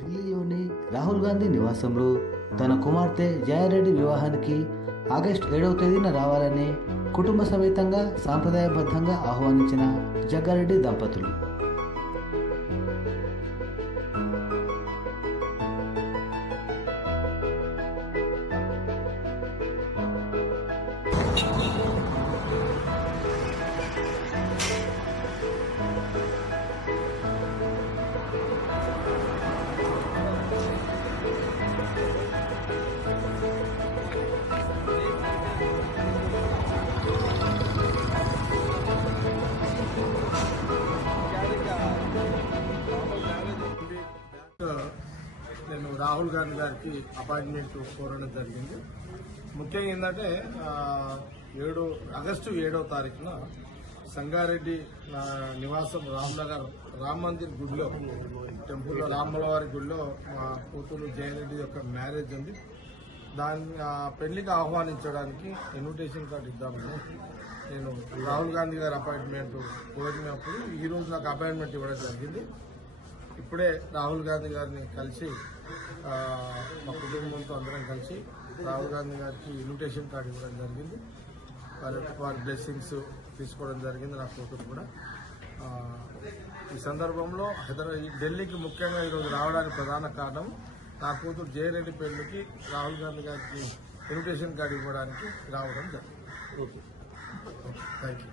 ఢిల్లీలోని రాహుల్ గాంధీ నివాసంలో తన కుమార్తె జయారెడ్డి వివాహానికి ఆగస్టు 7వ తేదీన రావాలని కుటుంబ సమేతంగా సాంప్రదాయబద్ధంగా ఆహ్వానించిన జగ్గారెడ్డి దంపతులు. నేను రాహుల్ గాంధీ గారికి అపాయింట్మెంట్ కోరడం జరిగింది. ముఖ్యంగా ఏంటంటే ఆగస్టు 7వ తారీఖున సంగారెడ్డి నివాసం రామ్నగర్ రామ్ మందిర్ గుడిలో టెంపుల్లో రామ్మలవారి గుడిలో మా కూతురు జయరెడ్డి యొక్క మ్యారేజ్ ఉంది. దాన్ని పెళ్లికి ఆహ్వానించడానికి ఇన్విటేషన్ కార్డు ఇద్దామని నేను రాహుల్ గాంధీ గారి అపాయింట్మెంట్ కోరినప్పుడు ఈరోజు నాకు అపాయింట్మెంట్ ఇవ్వడం జరిగింది. ఇప్పుడే రాహుల్ గాంధీ గారిని కలిసి మా కుటుంబంతో అందరం కలిసి రాహుల్ గాంధీ గారికి ఇన్విటేషన్ కార్డు ఇవ్వడం జరిగింది. వారి బ్లెస్సింగ్స్ తీసుకోవడం జరిగింది. నా కూతురు కూడా ఈ సందర్భంలో ఢిల్లీకి ముఖ్యంగా ఈరోజు రావడానికి ప్రధాన కారణం నా కూతురు జయరెడ్డి పెళ్లికి రాహుల్ గాంధీ గారికి ఇన్విటేషన్ కార్డు ఇవ్వడానికి రావడం జరిగింది. Thank you.